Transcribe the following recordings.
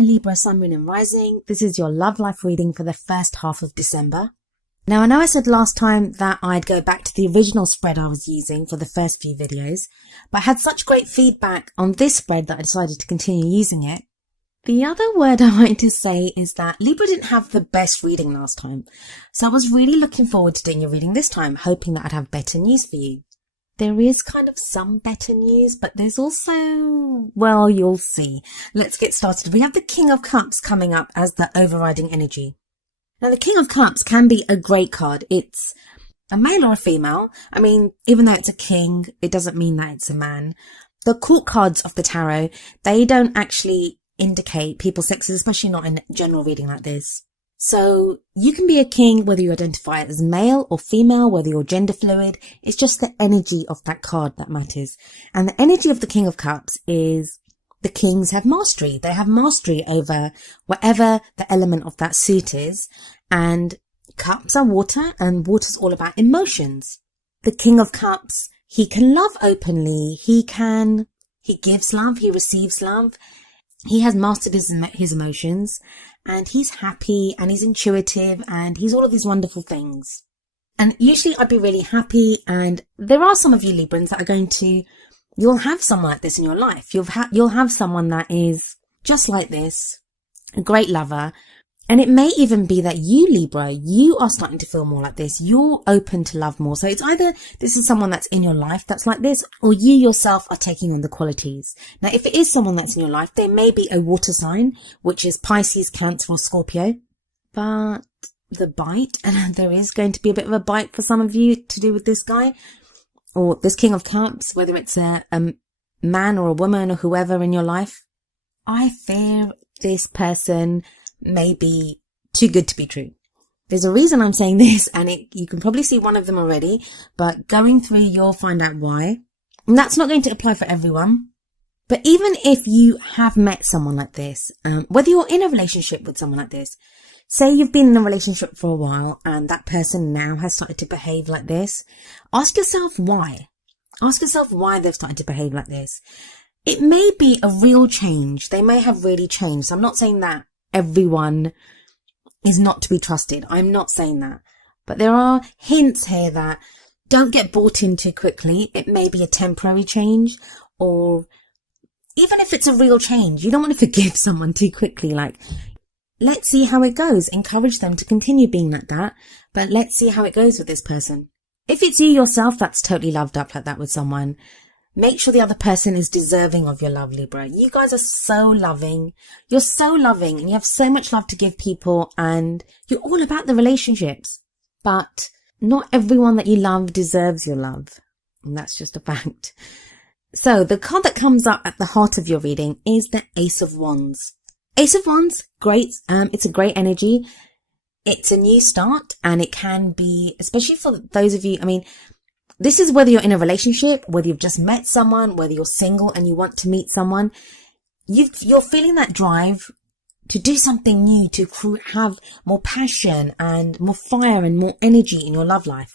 there, Libra, Sun, Moon and Rising. This is your love life reading for the first half of December. Now, I know I said last time that I'd go back to the original spread I was using for the first few videos, but I had such great feedback on this spread that I decided to continue using it. The other word I wanted to say is that Libra didn't have the best reading last time, so I was really looking forward to doing your reading this time, hoping that I'd have better news for you. There is kind of some better news, but there's also, well, you'll see. Let's get started. We have the King of Cups coming up as the overriding energy. Now, the King of Cups can be a great card. It's a male or a female. I mean, even though it's a king, it doesn't mean that it's a man. The court cards of the tarot, they don't actually indicate people's sexes, especially not in general reading like this. So you can be a king whether you identify as male or female, whether you're gender fluid. It's just the energy of that card that matters. And the energy of the King of Cups is the kings have mastery. They have mastery over whatever the element of that suit is. And cups are water, and water's all about emotions. The King of Cups, he can love openly. He gives love. He receives love. He has mastered his emotions, and he's happy, and he's intuitive, and he's all of these wonderful things. And usually I'd be really happy, and there are some of you Librans that are going to, you'll have someone like this in your life. You'll have someone that is just like this, a great lover. And it may even be that you, Libra, you are starting to feel more like this. You're open to love more. So it's either this is someone that's in your life that's like this, or you yourself are taking on the qualities. Now, if it is someone that's in your life, there may be a water sign, which is Pisces, Cancer or Scorpio. But the bite, and there is going to be a bit of a bite for some of you to do with this guy, or this King of Cups, whether it's a man or a woman or whoever in your life. I fear this person may be too good to be true. There's a reason I'm saying this, and you can probably see one of them already, but going through, you'll find out why. And that's not going to apply for everyone. But even if you have met someone like this, whether you're in a relationship with someone like this, say you've been in a relationship for a while and that person now has started to behave like this, ask yourself why. Ask yourself why they've started to behave like this. It may be a real change. They may have really changed. So I'm not saying that everyone is not to be trusted. I'm not saying that. But there are hints here that don't get bought in too quickly. It may be a temporary change, or even if it's a real change, you don't want to forgive someone too quickly. Like, let's see how it goes. Encourage them to continue being like that, but let's see how it goes with this person. If it's you yourself that's totally loved up like that with someone, make sure the other person is deserving of your love, Libra. You guys are so loving. You're so loving, and you have so much love to give people, and you're all about the relationships. But not everyone that you love deserves your love. And that's just a fact. So the card that comes up at the heart of your reading is the Ace of Wands. Ace of Wands, great. It's a great energy. It's a new start, and it can be, especially for those of you, I mean, this is whether you're in a relationship, whether you've just met someone, whether you're single and you want to meet someone. You're feeling that drive to do something new, to have more passion and more fire and more energy in your love life.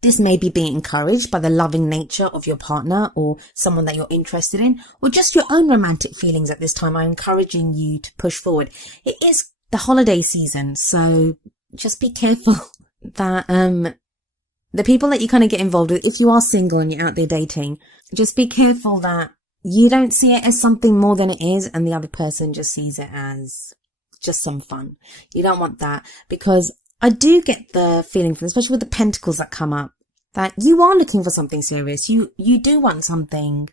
This may be being encouraged by the loving nature of your partner or someone that you're interested in, or just your own romantic feelings at this time are encouraging you to push forward. It is the holiday season, so just be careful that the people that you kind of get involved with, if you are single and you're out there dating, just be careful that you don't see it as something more than it is, and the other person just sees it as just some fun. You don't want that, because I do get the feeling, from, especially with the pentacles that come up, that you are looking for something serious. You do want something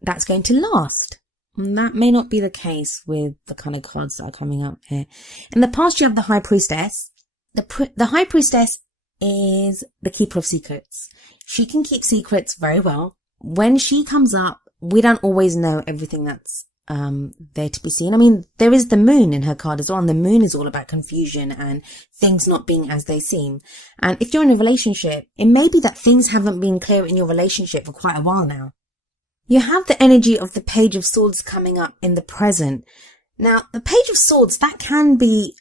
that's going to last. And that may not be the case with the kind of cards that are coming up here. In the past, you have the High Priestess. The High Priestess is the keeper of secrets. She can keep secrets very well. When she comes up, we don't always know everything that's there to be seen. I mean, there is the moon in her card as well, and the moon is all about confusion and things not being as they seem. And if you're in a relationship, it may be that things haven't been clear in your relationship for quite a while now. You have the energy of the Page of Swords coming up in the present. Now, the Page of Swords, that can be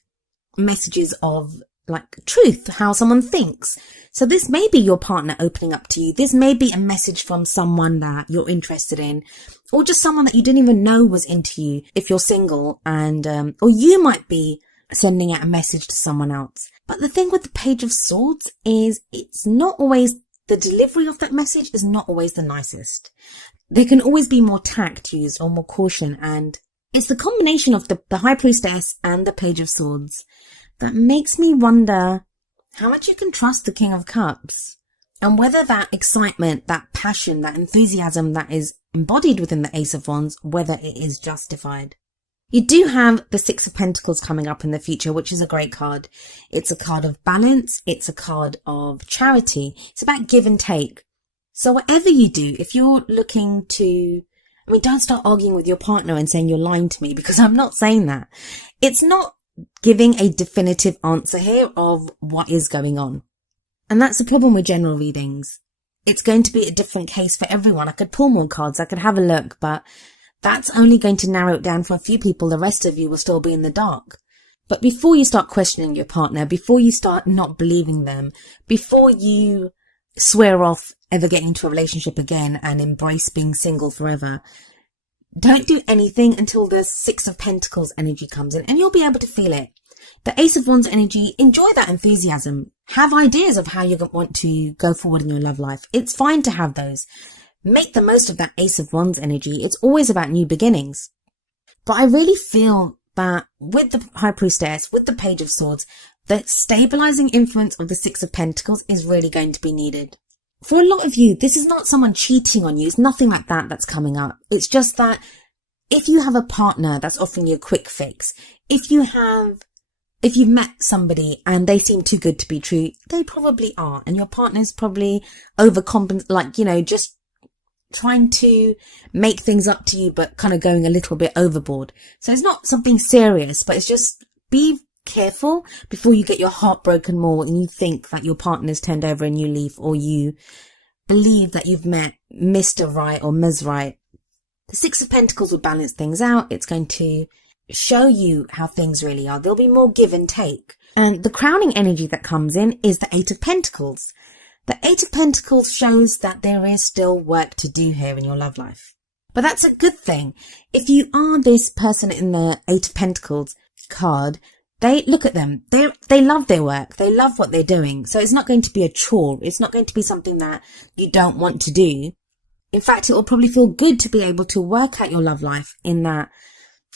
messages of like truth, how someone thinks. So this may be your partner opening up to you. This may be a message from someone that you're interested in, or just someone that you didn't even know was into you if you're single, and or you might be sending out a message to someone else. But the thing with the Page of Swords is it's not always, the delivery of that message is not always the nicest. There can always be more tact used or more caution, and it's the combination of the High Priestess and the Page of Swords that makes me wonder how much you can trust the King of Cups, and whether that excitement, that passion, that enthusiasm that is embodied within the Ace of Wands, whether it is justified. You do have the Six of Pentacles coming up in the future, which is a great card. It's a card of balance. It's a card of charity. It's about give and take. So whatever you do, if you're looking to, don't start arguing with your partner and saying you're lying to me, because I'm not saying that. It's not giving a definitive answer here of what is going on. And that's the problem with general readings. It's going to be a different case for everyone. I could pull more cards. I could have a look, but that's only going to narrow it down for a few people. The rest of you will still be in the dark. But before you start questioning your partner, before you start not believing them, before you swear off ever getting into a relationship again and embrace being single forever, don't do anything until the Six of Pentacles energy comes in, and you'll be able to feel it. The Ace of Wands energy, enjoy that enthusiasm. Have ideas of how you want to go forward in your love life. It's fine to have those. Make the most of that Ace of Wands energy. It's always about new beginnings. But I really feel that with the High Priestess, with the Page of Swords, the stabilizing influence of the Six of Pentacles is really going to be needed. For a lot of you, this is not someone cheating on you. It's nothing like that that's coming up. It's just that if you have a partner that's offering you a quick fix, if you've met somebody and they seem too good to be true, they probably are. And your partner's probably just trying to make things up to you, but kind of going a little bit overboard. So it's not something serious, but it's just be careful before you get your heart broken more and you think that your partner's turned over a new leaf, or you believe that you've met Mr. Right or Ms. Right. The Six of Pentacles will balance things out. It's going to show you how things really are. There'll be more give and take. And the crowning energy that comes in is the Eight of Pentacles. The Eight of Pentacles shows that there is still work to do here in your love life. But that's a good thing. If you are this person in the Eight of Pentacles card, they look at them. They love their work. They love what they're doing. So it's not going to be a chore. It's not going to be something that you don't want to do. In fact, it will probably feel good to be able to work out your love life in that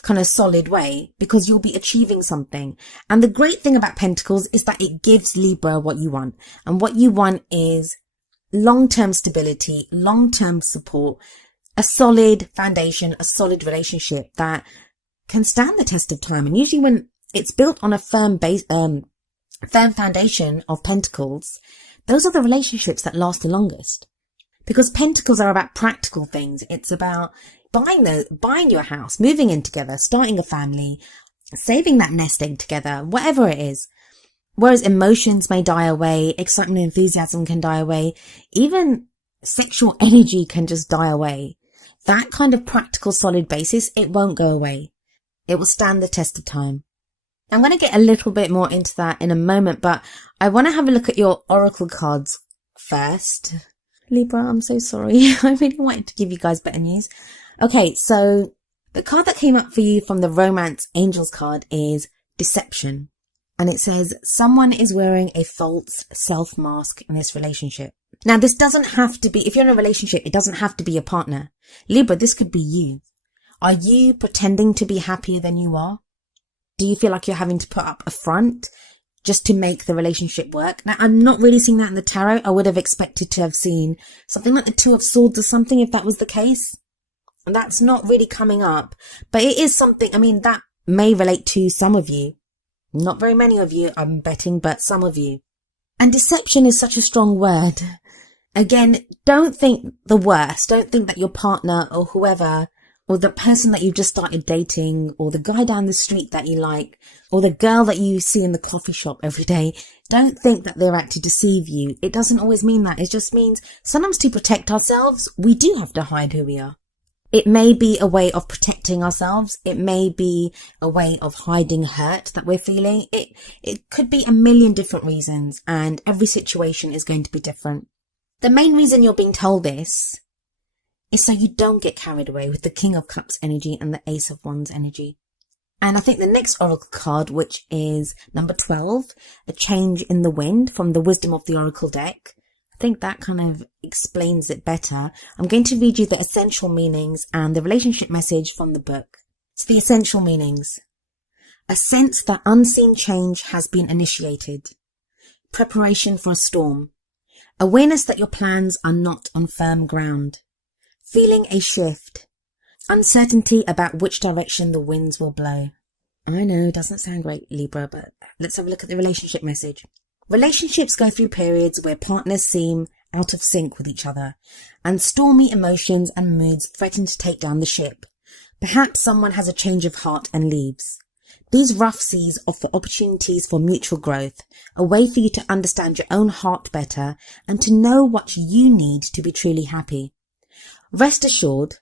kind of solid way, because you'll be achieving something. And the great thing about Pentacles is that it gives Libra what you want. And what you want is long-term stability, long-term support, a solid foundation, a solid relationship that can stand the test of time. And usually when it's built on a firm foundation of Pentacles, those are the relationships that last the longest. Because Pentacles are about practical things. It's about buying your house, moving in together, starting a family, saving that nest egg together, whatever it is. Whereas emotions may die away, excitement and enthusiasm can die away, even sexual energy can just die away. That kind of practical, solid basis, it won't go away. It will stand the test of time. I'm going to get a little bit more into that in a moment, but I want to have a look at your oracle cards first. Libra, I'm so sorry. I really wanted to give you guys better news. Okay, so the card that came up for you from the Romance Angels card is Deception. And it says, someone is wearing a false self-mask in this relationship. Now, this doesn't have to be, if you're in a relationship, it doesn't have to be your partner. Libra, this could be you. Are you pretending to be happier than you are? Do you feel like you're having to put up a front just to make the relationship work? Now, I'm not really seeing that in the tarot. I would have expected to have seen something like the Two of Swords or something if that was the case. And that's not really coming up. But it is something, that may relate to some of you. Not very many of you, I'm betting, but some of you. And deception is such a strong word. Again, don't think the worst. Don't think that your partner or whoever, or the person that you just started dating, or the guy down the street that you like, or the girl that you see in the coffee shop every day, don't think that they're out to deceive you. It doesn't always mean that. It just means sometimes to protect ourselves, we do have to hide who we are. It may be a way of protecting ourselves. It may be a way of hiding hurt that we're feeling. It could be a million different reasons, and every situation is going to be different. The main reason you're being told this is so you don't get carried away with the King of Cups energy and the Ace of Wands energy. And I think the next oracle card, which is number 12, a change in the wind from the Wisdom of the Oracle deck, I think that kind of explains it better. I'm going to read you the essential meanings and the relationship message from the book. So the essential meanings. A sense that unseen change has been initiated. Preparation for a storm. Awareness that your plans are not on firm ground. Feeling a shift. Uncertainty about which direction the winds will blow. I know, doesn't sound great, Libra, but let's have a look at the relationship message. Relationships go through periods where partners seem out of sync with each other, and stormy emotions and moods threaten to take down the ship. Perhaps someone has a change of heart and leaves. These rough seas offer opportunities for mutual growth, a way for you to understand your own heart better and to know what you need to be truly happy. Rest assured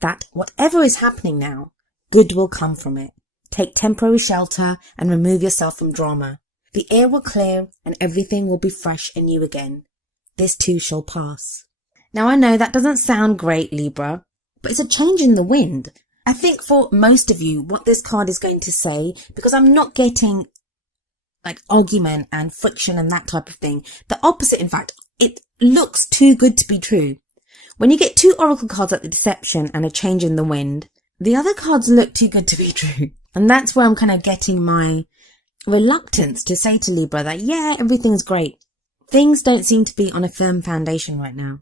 that whatever is happening now, good will come from it. Take temporary shelter and remove yourself from drama. The air will clear and everything will be fresh and new again. This too shall pass. Now I know that doesn't sound great, Libra, but it's a change in the wind. I think for most of you, what this card is going to say, because I'm not getting like argument and friction and that type of thing. The opposite, in fact, it looks too good to be true. When you get two oracle cards like the deception and a change in the wind, the other cards look too good to be true. And that's where I'm kind of getting my reluctance to say to Libra that, yeah, everything's great. Things don't seem to be on a firm foundation right now.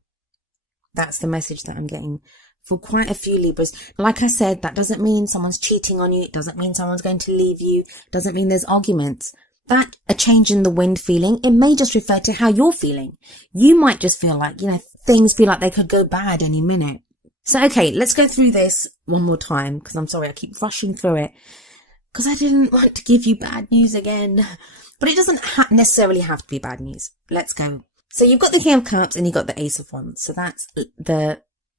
That's the message that I'm getting for quite a few Libras. Like I said, that doesn't mean someone's cheating on you. It doesn't mean someone's going to leave you. It doesn't mean there's arguments. That a change in the wind feeling, it may just refer to how you're feeling. You might just feel like, things feel like they could go bad any minute. So, okay, let's go through this one more time, because I'm sorry, I keep rushing through it, because I didn't want to give you bad news again. But it doesn't necessarily have to be bad news. Let's go. So you've got the King of Cups and you've got the Ace of Wands. So that's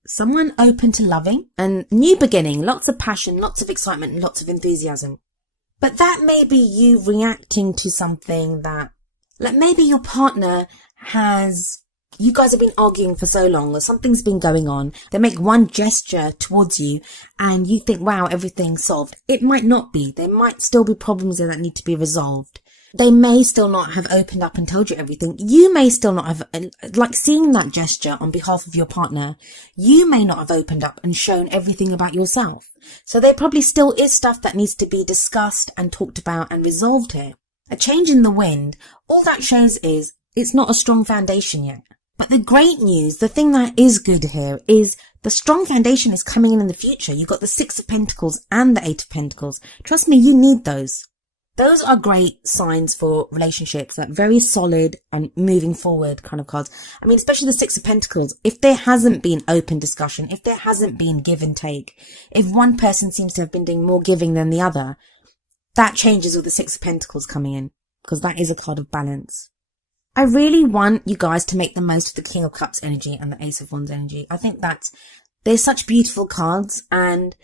someone open to loving and new beginning, lots of passion, lots of excitement, and lots of enthusiasm. But that may be you reacting to something that, like maybe your partner you guys have been arguing for so long, or something's been going on. They make one gesture towards you and you think, wow, everything's solved. It might not be. There might still be problems there that need to be resolved. They may still not have opened up and told you everything. You may still not have, like seeing that gesture on behalf of your partner, you may not have opened up and shown everything about yourself. So there probably still is stuff that needs to be discussed and talked about and resolved here. A change in the wind, all that shows is it's not a strong foundation yet. But the great news, the thing that is good here, is the strong foundation is coming in the future. You've got the Six of Pentacles and the Eight of Pentacles. Trust me, you need those. Those are great signs for relationships, like very solid and moving forward kind of cards. I mean, especially the Six of Pentacles. If there hasn't been open discussion, if there hasn't been give and take, if one person seems to have been doing more giving than the other, that changes with the Six of Pentacles coming in, because that is a card of balance. I really want you guys to make the most of the King of Cups energy and the Ace of Wands energy. I think that they're such beautiful cards, and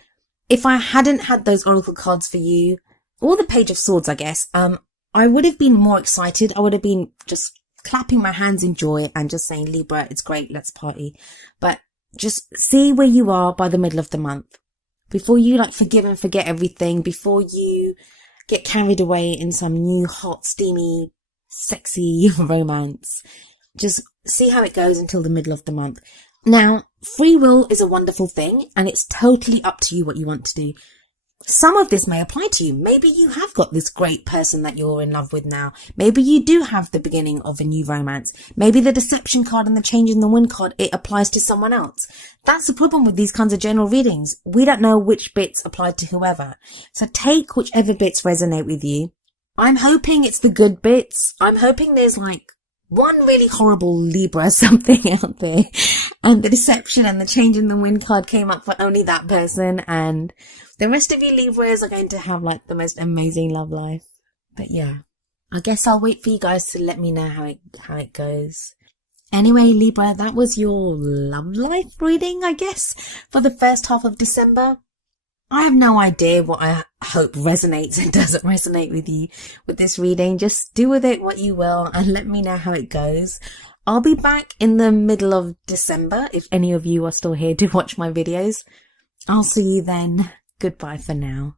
if I hadn't had those oracle cards for you, or the Page of Swords, I guess, I would have been more excited. I would have been just clapping my hands in joy and just saying, Libra, it's great, let's party. But just see where you are by the middle of the month. Before you forgive and forget everything, before you get carried away in some new hot, steamy, sexy romance. Just see how it goes until the middle of the month. Now, free will is a wonderful thing, and it's totally up to you what you want to do. Some of this may apply to you. Maybe you have got this great person that you're in love with now. Maybe you do have the beginning of a new romance. Maybe the deception card and the change in the wind card, it applies to someone else. That's the problem with these kinds of general readings. We don't know which bits apply to whoever. So take whichever bits resonate with you. I'm hoping it's the good bits. I'm hoping there's one really horrible Libra something out there, and the deception and the change in the wind card came up for only that person, and the rest of you Libras are going to have the most amazing love life. But yeah, I guess I'll wait for you guys to let me know how it goes. Anyway, Libra, that was your love life reading, I guess, for the first half of December. I have no idea what I hope resonates and doesn't resonate with you with this reading. Just do with it what you will and let me know how it goes. I'll be back in the middle of December if any of you are still here to watch my videos. I'll see you then. Goodbye for now.